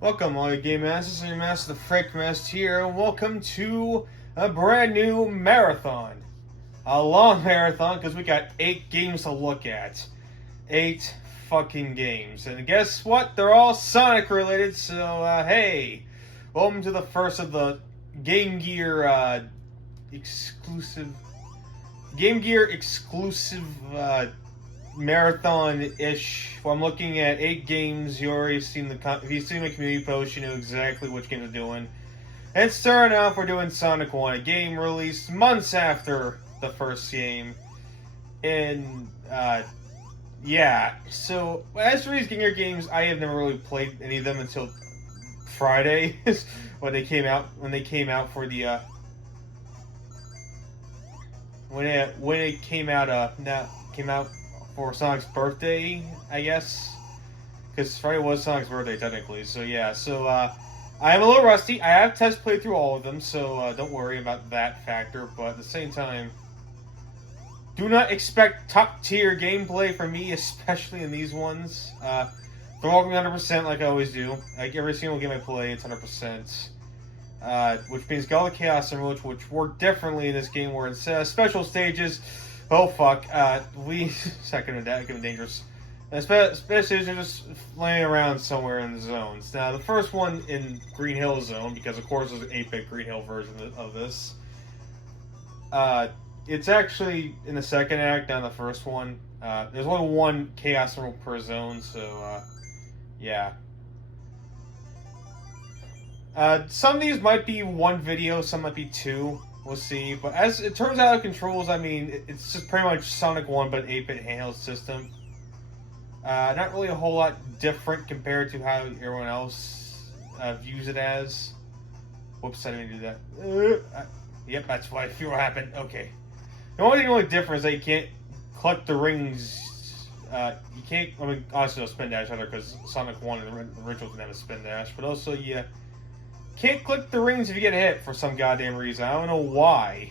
Welcome, all you game masters and your master, the Frick Master here, and welcome to a brand new marathon. A long marathon, because we got 8 games to look at. 8 fucking games. And guess what? They're all Sonic related, so, hey. Welcome to the first of the Game Gear, exclusive... Game Gear exclusive, marathon-ish. Well, I'm looking at 8 games. You already seen if you've seen my community post, you know exactly which games I'm doing. And starting off, we're doing Sonic 1, a game released months after the first game. And, yeah. So, as for these Game Gear games, I have never really played any of them until Friday, when they came out. When they came out for the, when it came out for Sonic's birthday, I guess, because Friday was Sonic's birthday technically. So yeah, I am a little rusty. I have test played through all of them, so don't worry about that factor. But at the same time, do not expect top tier gameplay from me, especially in these ones. They're all going to be 100% like I always do. Like every single game I play, it's 100%. Which means got all the Chaos Emeralds, which work differently in this game, where instead of special stages, oh fuck, second of that, getting dangerous. Special stages are just laying around somewhere in the zones. Now, the first one in Green Hill Zone, because of course there's an 8-bit Green Hill version of this. It's actually in the second act, not the first one. There's only one Chaos Emerald per zone, so, yeah. Some of these might be one video, some might be 2. We'll see. But as it turns out, the controls, I mean, it's just pretty much Sonic 1, but 8-bit handheld system. Not really a whole lot different compared to how everyone else views it as. Whoops, I didn't do that. Yep, that's what I feel happened. Okay. The only difference is that you can't collect the rings. You can't, I mean, obviously no spin dash either, because Sonic 1 and the original didn't have a spin dash, but also you can't click the rings if you get hit for some goddamn reason. I don't know why.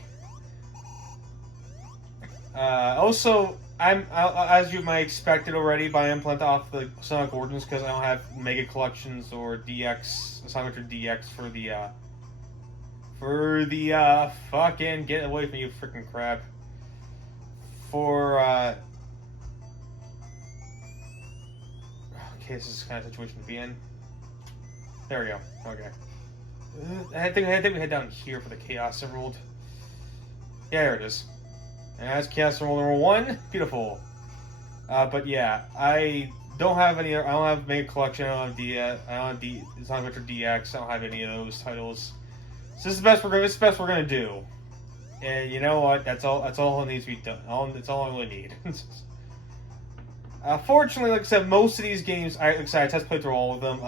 Also, as you might expect it already, but I am playing off the Sonic Origins because I don't have Mega Collections or DX, Sonic DX for the fucking, get away from you freaking crap. Okay, this is the kind of situation to be in. There we go. Okay. I think we head down here for the Chaos Emerald. Yeah, there it is. And that's Chaos Emerald number 1. Beautiful. But yeah, I don't have any. I don't have Mega Collection. I don't have Sonic Adventure DX. I don't have any of those titles. So this is the best we're gonna do. And you know what? That's all that needs to be done. That's all I really need. Fortunately, like I said, most of these games, I test played through all of them.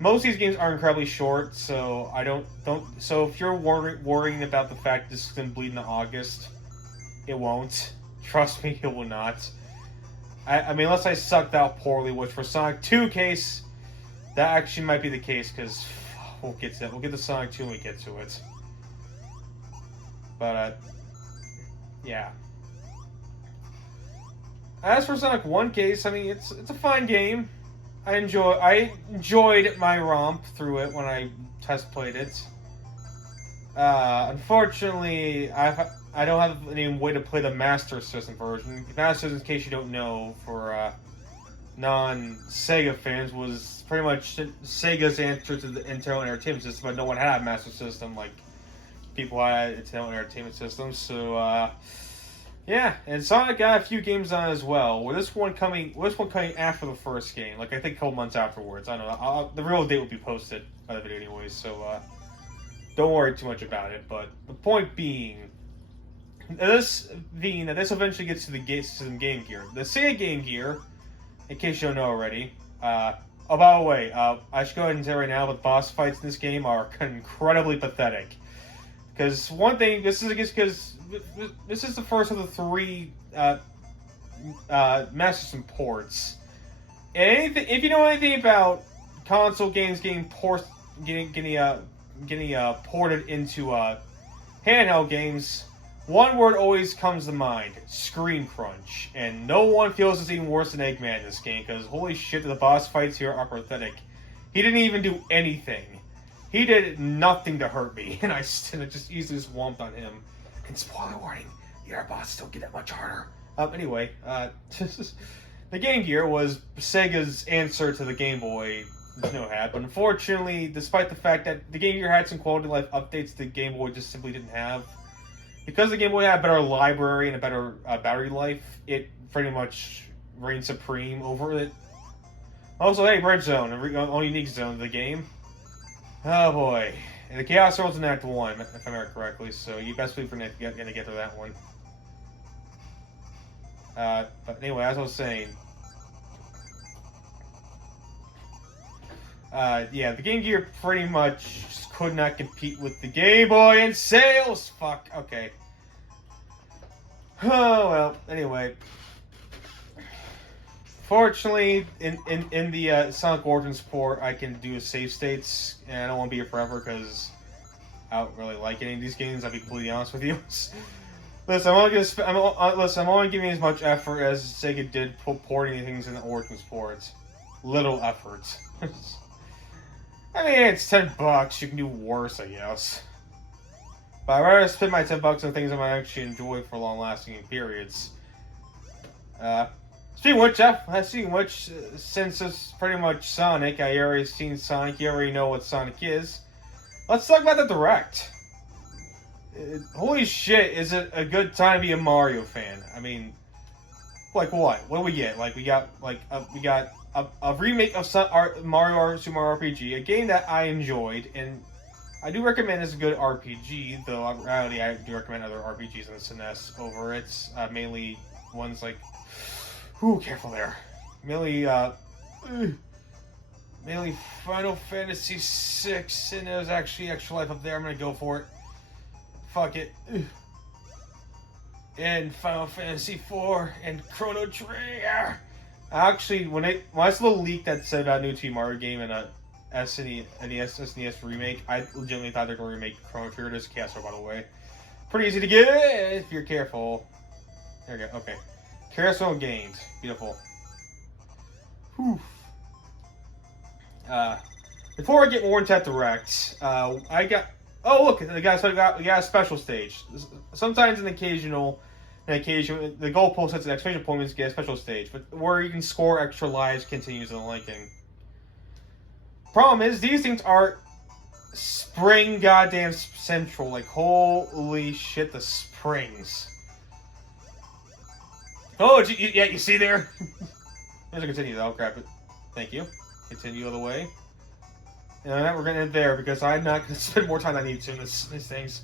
Most of these games are incredibly short, so I don't. So if you're worrying about the fact this is gonna bleed into August, it won't. Trust me, it will not. I mean, unless I sucked out poorly, which for Sonic 2 case, that actually might be the case, because we'll get to that. We'll get to Sonic 2 when we get to it. But yeah. As for Sonic 1 case, I mean, it's a fine game. I enjoyed my romp through it when I test played it. Unfortunately, I don't have any way to play the Master System version. Master System, in case you don't know, for non-Sega fans, was pretty much Sega's answer to the Intel Entertainment System, but no one had a Master System like people had Intel Entertainment Systems. So yeah, and Sonic got a few games on as well. With this one coming after the first game, like I think a couple months afterwards. I don't know. The real date will be posted by the video anyways, so don't worry too much about it. But the point being, this eventually gets to the system Game Gear. The Sega Game Gear, in case you don't know already. Oh, by the way, I should go ahead and say right now, the boss fights in this game are incredibly pathetic. Because one thing, this is the first of the 3 Master System ports. And if you know anything about console games getting ported into handheld games, one word always comes to mind: screen crunch. And no one feels it's even worse than Eggman in this game, because holy shit, the boss fights here are pathetic. He didn't even do anything. He did nothing to hurt me, and I just easily swamped on him. And spoiler warning, the Airbots don't get that much harder. Anyway, the Game Gear was Sega's answer to the Game Boy Nintendo had, but unfortunately, despite the fact that the Game Gear had some quality of life updates the Game Boy just simply didn't have, because the Game Boy had a better library and a better battery life, it pretty much reigned supreme over it. Also, hey, Red Zone, only unique zone of the game. Oh boy. And the Chaos World's in Act 1, if I remember correctly, so you best believe we're gonna get to that one. But anyway, as I was saying, yeah, the Game Gear pretty much could not compete with the Game Boy in sales! Fuck, okay. Oh, well, anyway. Fortunately, in the Sonic Origins port, I can do save states, and I don't want to be here forever because I don't really like any of these games. I'll be completely honest with you. Listen, I'm only giving as much effort as Sega did porting things in the Origins port. Little effort. I mean, it's $10. You can do worse, I guess. But I'd rather spend my $10 on things I might actually enjoy for long-lasting periods. Speaking of which, since it's pretty much Sonic, I already seen Sonic, you already know what Sonic is. Let's talk about the Direct. Holy shit, is it a good time to be a Mario fan? I mean, like what? What do we get? Like, we got a remake of Super Mario RPG, a game that I enjoyed, and I do recommend it's a good RPG, though in reality I do recommend other RPGs in the SNES over it, mainly ones like... Ooh, careful there. Mainly Final Fantasy VI, and there's actually Extra Life up there. I'm gonna go for it. Fuck it. And Final Fantasy IV and Chrono Trigger. Actually, when I saw the leak that said about a new Team Mario game and a SNES remake, I legitimately thought they were going to remake Chrono Trigger. There's Castle, by the way. Pretty easy to get if you're careful. There we go. Okay. Carousel Games. Beautiful. Whew. Before I get more into that Direct, I got... Oh, look! We got a special stage. Sometimes the goalpost sets an exclamation point means get a special stage, but where you can score extra lives, continues, and the liking. Problem is, these things are spring goddamn central. Like, holy shit, the springs. Oh, yeah, you see there? There's a continue, though. Grab it. Thank you. Continue all the way. And we're going to end there, because I'm not going to spend more time than I need to in these things.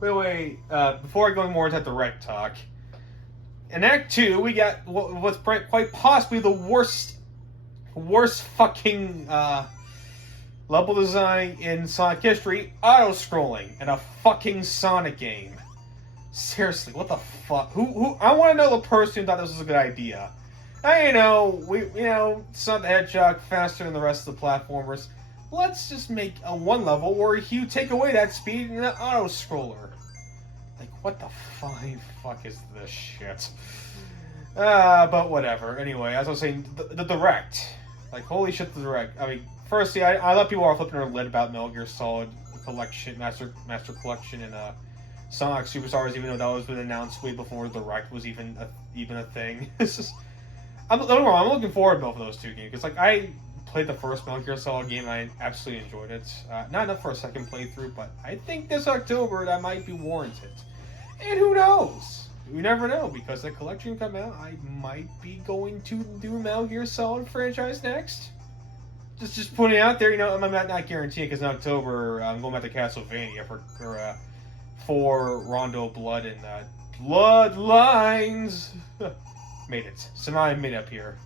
Wait, before I go more into the Direct talk, in Act 2, we got what's quite possibly the worst fucking level design in Sonic history, auto-scrolling in a fucking Sonic game. Seriously, what the fuck? Who? I want to know the person who thought this was a good idea. Sonic the Hedgehog faster than the rest of the platformers. Let's just make a one level where you take away that speed in an auto-scroller. Like, what the fine fuck is this shit? But whatever. Anyway, as I was saying, the Direct. Like, holy shit, the Direct. I mean, firstly, I love people are flipping their lid about Metal Gear Solid Collection, Master Collection, and Sonic Superstars, even though that was been announced way before the Direct was even a thing. It's just... don't get me wrong, I'm looking forward to both of those two games. Because, like, I played the first Metal Gear Solid game and I absolutely enjoyed it. Not enough for a second playthrough, but I think this October that might be warranted. And who knows? You never know, because the collection come out, I might be going to do Metal Gear Solid franchise next. Just putting it out there, I'm not guaranteeing, because in October I'm going back to Castlevania for Rondo Blood and Bloodlines. Made it. Somehow I made it up here.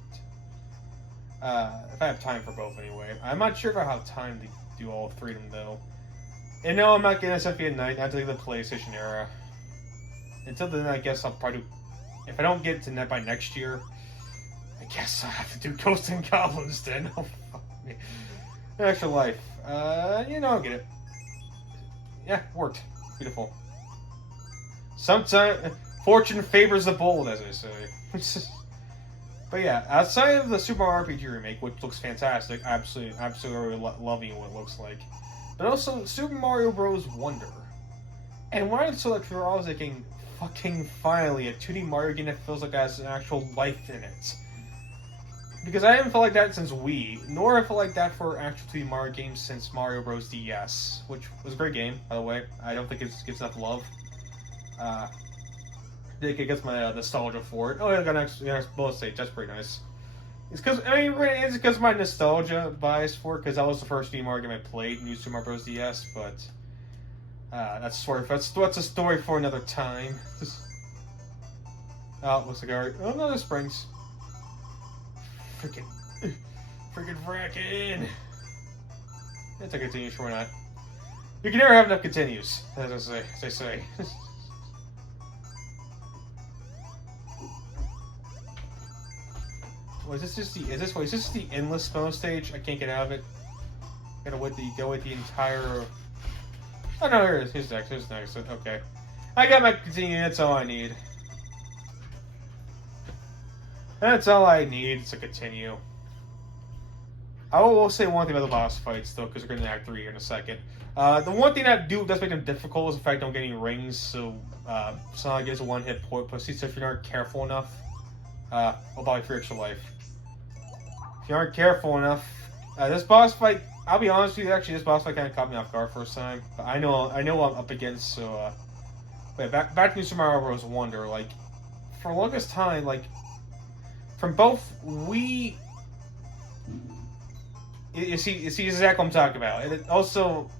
If I have time for both, anyway. I'm not sure if I have time to do all three of them, though. And no, I'm not getting SFP at night. I have to leave the PlayStation era. Until then, I guess I'll probably do... If I don't get to net by next year, I guess I'll have to do Ghosts and Goblins then. Oh, fuck me. Extra Life. I'll get it. Yeah, worked. Beautiful. Sometimes... Fortune favors the bold, as I say. But yeah, outside of the Super Mario RPG remake, which looks fantastic, absolutely loving what it looks like. But also Super Mario Bros. Wonder. And when I saw that trailer, I was thinking, fucking finally, a 2D Mario game that feels like it has an actual life in it. Because I haven't felt like that since Wii, nor have I felt like that for actual 2D Mario games since Mario Bros. DS, which was a great game, by the way. I don't think it gets enough love. It gets my nostalgia for it. Oh, I got an extra bonus stage. That's pretty nice. It's because it's because my nostalgia bias for it. Because that was the first 2D Mario game I played, New Super Mario Bros. DS. But that's a story for another time. Oh, looks like another springs. Freaking fracking. It's a continue, sure not. You can never have enough continues, as they say. Is this just the endless bonus stage? I can't get out of it. Gotta go with the entire. Oh no, here it is. Here's next. Okay, I got my continue. That's all I need. That's all I need to continue. I will say one thing about the boss fights, though, because we're going to Act 3 here in a second. The one thing that does make them difficult is the fact I don't get any rings, so Sonic gets a one-hit point pussy, so if you aren't careful enough, I'll probably free extra life. If you aren't careful enough, this boss fight, I'll be honest with you, actually, this boss fight kind of caught me off guard first time. But I know what I'm up against, so, wait, back to Super Mario Bros. Wonder, like, for the longest time, like, from both Wii... You see exactly what I'm talking about. And also,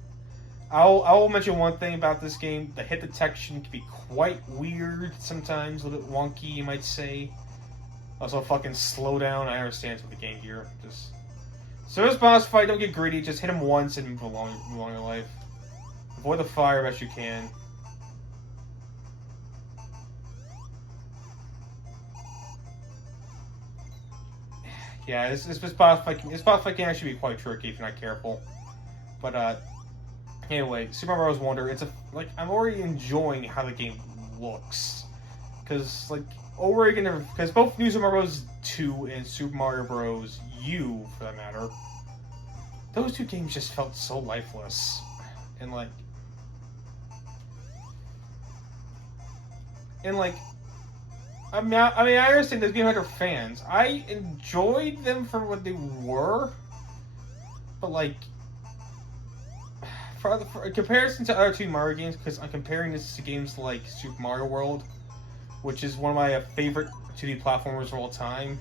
I will mention one thing about this game. The hit detection can be quite weird sometimes, a little bit wonky, you might say. Also, fucking slow down. I understand it's with the Game Gear. So this boss fight, don't get greedy. Just hit him once and move along your life. Avoid the fire best you can. Yeah, this boss fight can actually be quite tricky if you're not careful. But anyway, Super Mario Bros. Wonder. I'm already enjoying how the game looks, because both New Super Mario Bros. 2 and Super Mario Bros. U, for that matter, those two games just felt so lifeless, and I mean, I understand those Game Hunter fans. I enjoyed them for what they were, but for in comparison to other 2 Mario games, because I'm comparing this to games like Super Mario World, which is one of my favorite 2D platformers of all time,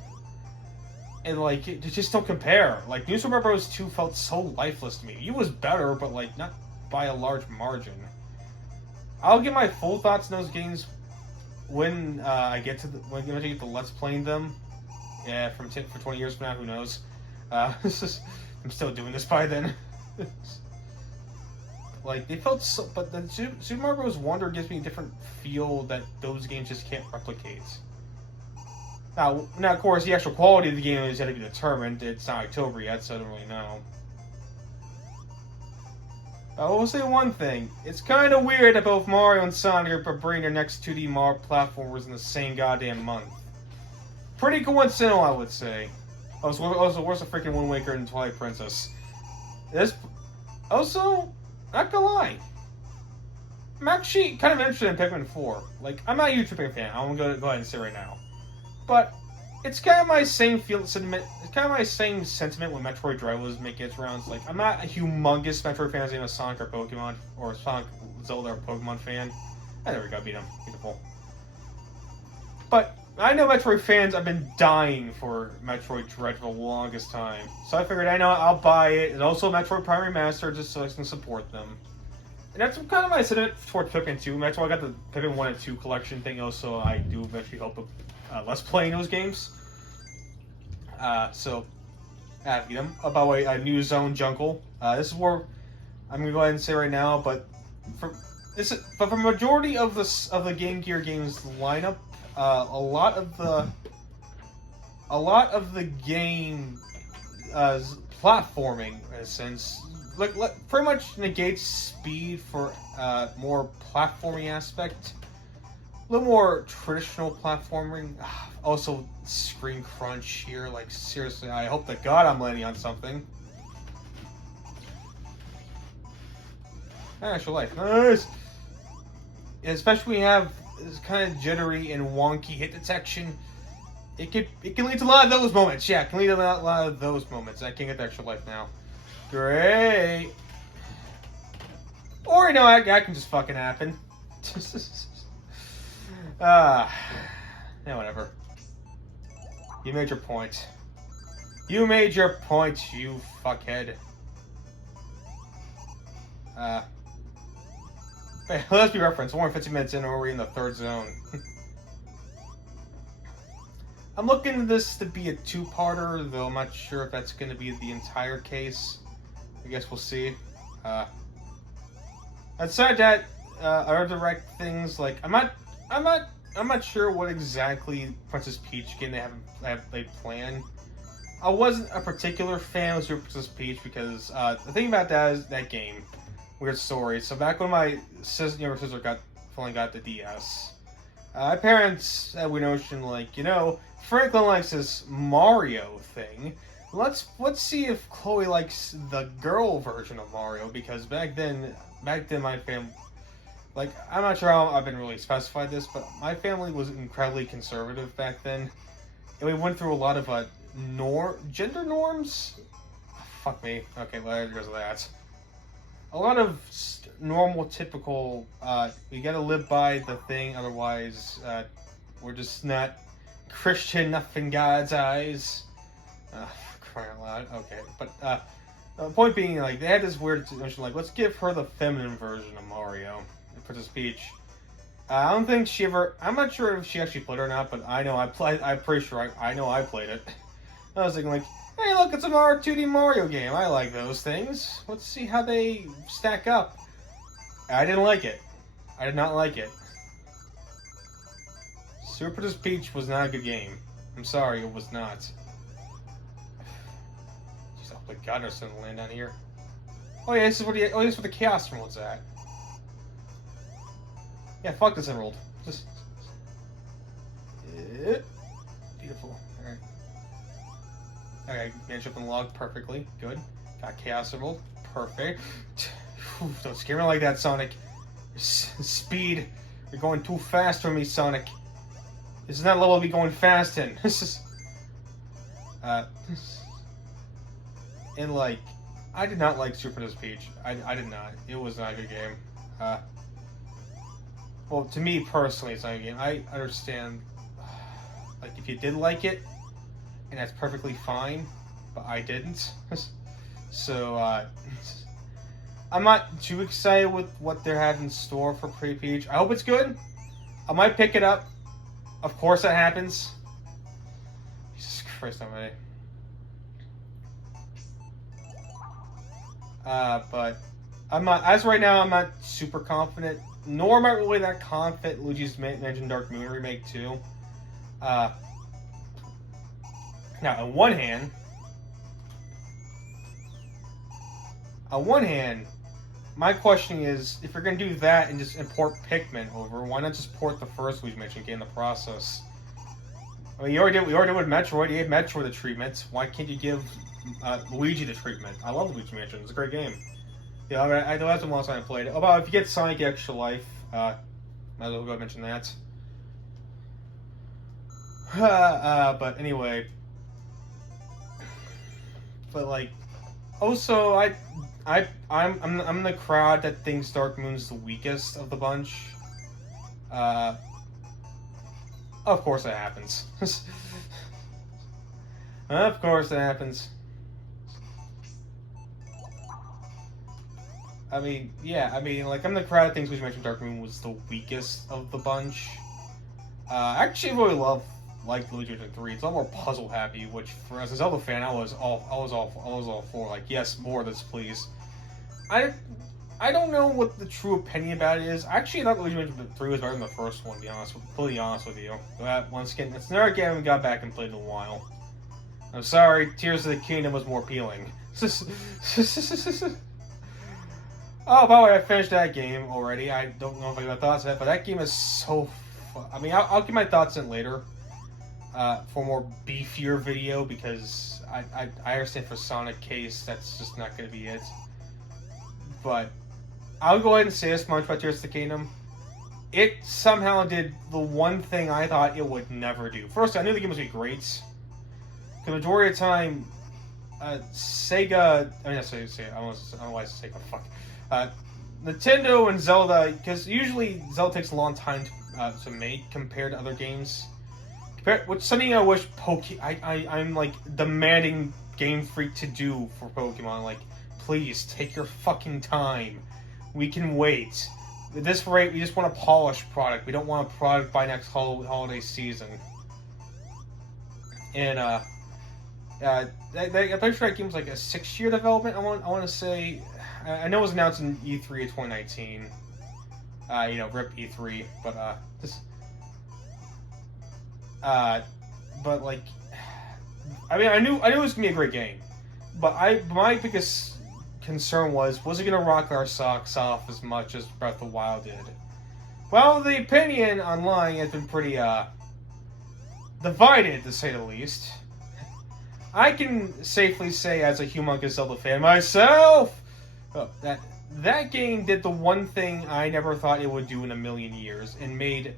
and they just don't compare. Like, New Super Mario Bros. 2 felt so lifeless to me. It was better, but not by a large margin. I'll get my full thoughts on those games when I get to the Let's Playing them. Yeah, for 20 years from now, who knows? I'm still doing this by then. They felt so, but the Super Mario Bros. Wonder gives me a different feel that those games just can't replicate. Now, of course, the actual quality of the game is yet to be determined. It's not October yet, so I don't really know. I will say one thing. It's kind of weird that both Mario and Sonic are bringing their next 2D Mario platformers in the same goddamn month. Pretty coincidental, I would say. Also, where's the freaking Wind Waker and Twilight Princess? Also, not gonna lie, I'm actually kind of interested in Pikmin 4. I'm not a huge Pikmin fan. I'm gonna go ahead and say right now. But it's kind of my same sentiment. It's kind of my same sentiment when Metroid Dread was making its rounds. I'm not a humongous Metroid fan as I'm a Sonic or Pokemon, or Sonic, Zelda, or Pokemon fan. There we go, beat him. Beautiful. But I know Metroid fans have been dying for Metroid Dread for the longest time. So I figured, I'll buy it. And also Metroid Prime Remastered, just so I can support them. And that's kind of my sentiment towards Pikmin 2. That's why I got the Pikmin 1 and 2 collection thing. Also, I do eventually hope to Let's Playing those games. So, beat them. By the way, New Zone Jungle. This is where I'm gonna go ahead and say right now, but for majority of the Game Gear games lineup, a lot of the game platforming, in a sense, pretty much negates speed for more platforming aspect. little more traditional platforming. Also, screen crunch here. Like, seriously, I hope to God I'm landing on something. Actual life. Nice! Especially when you have this kind of jittery and wonky hit detection. It can lead to a lot of those moments. Yeah, it can lead to a lot of those moments. I can't get the extra life now. Great! Or, you know, that can just fucking happen. Yeah, whatever. You made your point. You made your point, you fuckhead. Let's be referenced. We're 50 minutes in and we're in the third zone. I'm looking at this to be a two-parter, though I'm not sure if that's going to be the entire case. I guess we'll see. Aside that, other direct things like I'm not sure what exactly Princess Peach game they planned. I wasn't a particular fan of Super Princess Peach because the thing about that is that game. Weird story. So back when my younger sister finally got the DS, my parents had a notion like, you know, Franklin likes this Mario thing. Let's see if Chloe likes the girl version of Mario, because back then my family, like, I'm not sure how I've been really specified this, but my family was incredibly conservative back then, and we went through a lot of gender norms. Fuck me. Okay, well, there's that. A lot of normal, typical, we gotta live by the thing, otherwise, we're just not Christian enough in God's eyes. Crying out loud. Okay, but, the point being, like, they had this weird notion, like, let's give her the feminine version of Mario, Princess Peach. I don't think she ever, I'm not sure if she actually played it or not, but I know I'm pretty sure I know I played it. I was thinking, like, hey, look, it's an R2D Mario game. I like those things. Let's see how they stack up. I didn't like it. I did not like it. Super Princess Peach was not a good game. I'm sorry, it was not. Jeez, oh my God, there's something to land down here. Oh yeah, this is where the Chaos Emerald's at. Yeah, fuck this emerald. Just beautiful. Alright. Okay, managed up and log perfectly. Good. Got Chaos Emerald. Perfect. Don't scare me like that, Sonic. Speed. You're going too fast for me, Sonic. This is not a level to be going fast in. This is... and, like, I did not like Super Princess Peach. I did not. It was not a good game. Well, to me, personally, it's not a good game. I understand, like, if you did like it, and that's perfectly fine, but I didn't. So, I'm not too excited with what they have in store for Pre-Peach. I hope it's good. I might pick it up. Of course that happens. Jesus Christ almighty. But I'm not, as right now, I'm not super confident, nor am I really that confident Luigi's Mansion Dark Moon Remake 2. Now, on one hand, my question is, if you're going to do that and just import Pikmin over, why not just port the first Luigi's Mansion game in the process? I mean, we already did with Metroid. You gave Metroid the treatment. Why can't you give Luigi the treatment? I love Luigi's Mansion. It's a great game. Yeah, I know that's the last time I played it. Oh, well, if you get Sonic Extra Life, might as well go and mention that. But anyway, but like, also I'm in the crowd that thinks Dark Moon's the weakest of the bunch. Of course that happens. Of course that happens. I mean, yeah, like, I'm the crowd that thinks Luigi Mansion Dark Moon was the weakest of the bunch. Actually, I really like Luigi Mansion 3. It's a lot more puzzle happy, which, for as a Zelda fan, I was all for. Like, yes, more of this, please. I don't know what the true opinion about it is. I actually thought Luigi Mansion 3 was better than the first one, to be completely honest with you. But once again, it's another game we got back and played in a while. I'm sorry, Tears of the Kingdom was more appealing. Oh, by the way, I finished that game already. I don't know if I got thoughts of it, but that game is so I mean, I'll get my thoughts in later for a more beefier video, because I understand for Sonic case that's just not going to be it. But I'll go ahead and say this much about Tears of the Kingdom. It somehow did the one thing I thought it would never do. First, I knew the game was going to be great. The majority of the time, Sega... I mean, that's what I say. I don't know why I say Sega. Fuck. Nintendo and Zelda, because usually Zelda takes a long time to make compared to other games. Which something I wish I'm like demanding Game Freak to do for Pokemon. Like, please take your fucking time. We can wait. At this rate, we just want a polished product. We don't want a product by next holiday season. And I'm pretty sure that game was like a 6-year development. I want to say. I know it was announced in E3 of 2019. RIP E3, but but like, I mean, I knew it was gonna be a great game, but my biggest concern was it gonna rock our socks off as much as Breath of the Wild did? Well, the opinion online has been pretty divided, to say the least. I can safely say, as a humongous Zelda fan myself, that game did the one thing I never thought it would do in a million years, and made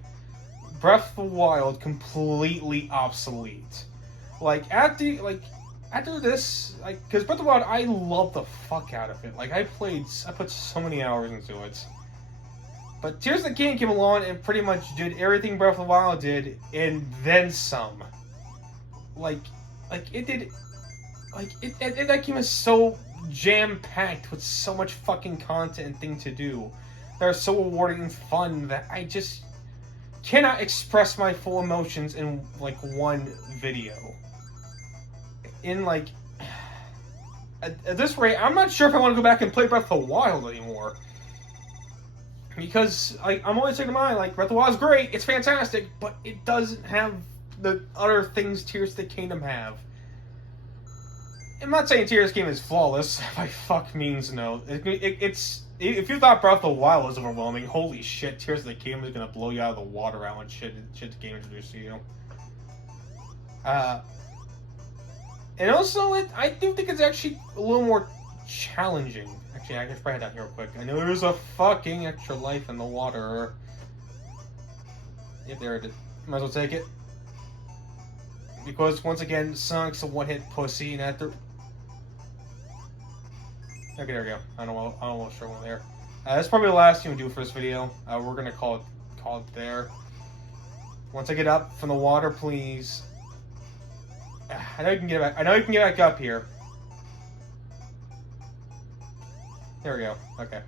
Breath of the Wild completely obsolete. Like, after this, like, because Breath of the Wild, I love the fuck out of it. Like, I put so many hours into it. But Tears of the Kingdom came along and pretty much did everything Breath of the Wild did, and then some. That game is so jam-packed with so much fucking content and thing to do that are so rewarding and fun that I just cannot express my full emotions in like one video. At this rate, I'm not sure if I want to go back and play Breath of the Wild anymore. Because I'm always taking mind, like, Breath of the Wild is great, it's fantastic, but it doesn't have the other things Tears of the Kingdom have. I'm not saying Tears of the Kingdom is flawless, by fuck means no. It's if you thought Breath of the Wild was overwhelming, holy shit, Tears of the Kingdom is gonna blow you out of the water out when shit the game introduced to you. And also, I do think it's actually a little more challenging. Actually, I can probably head down here real quick. I know there's a fucking extra life in the water. Yep, there it is. Might as well take it. Because, once again, Sonic's a one-hit pussy, and after... Okay, there we go. I don't know what's wrong there. That's probably the last thing we do for this video. We're gonna call it there. Once I get up from the water, please. I know you can get back. I know you can get back up here. There we go. Okay.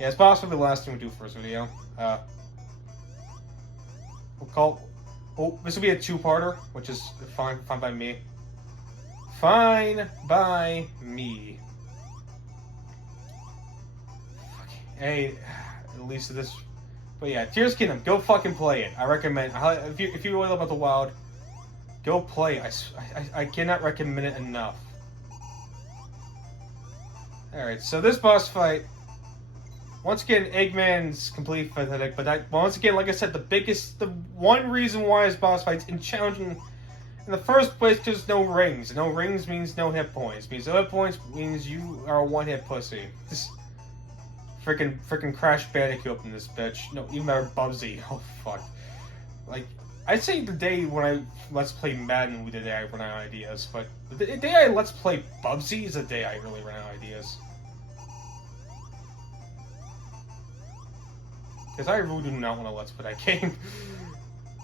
Yeah, it's possibly the last thing we do for this video. We'll call. Oh, this will be a two-parter, which is fine by me. Fine by me. Hey, at least this. But yeah, Tears of the Kingdom, go fucking play it. I recommend. If you really love Breath of the Wild, go play it. I cannot recommend it enough. Alright, so this boss fight, once again, Eggman's completely pathetic, but once again, like I said, the one reason why this boss fight's challenging in the first place, there's no rings. No rings means no hit points. Means no hit points means you are a one-hit pussy. This freaking Crash Bandicoot up in this bitch. No, even better, Bubsy. Oh, fuck. Like, I'd say the day when I Let's Play Madden, the day I run out of ideas, but the day I Let's Play Bubsy is the day I really run out of ideas. Because I really do not want to Let's Play that game.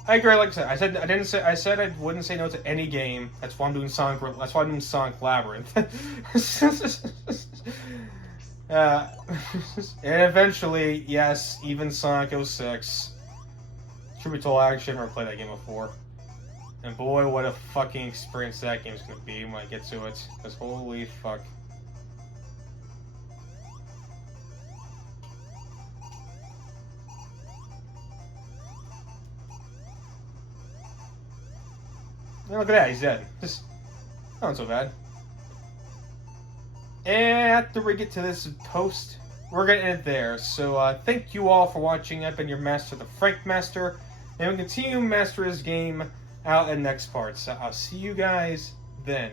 I agree, like I said, I said I wouldn't say no to any game. That's why I'm doing Sonic Labyrinth. And eventually, yes, even Sonic 06. Truth be told, I actually never played that game before. And boy, what a fucking experience that game's gonna be when I get to it. Because holy fuck. Look at that, he's dead. Just not so bad. And after we get to this post, we're gonna end it there. So thank you all for watching. I've been your master, the Frank Master. and we'll continue to master this game out in next part. So I'll see you guys then.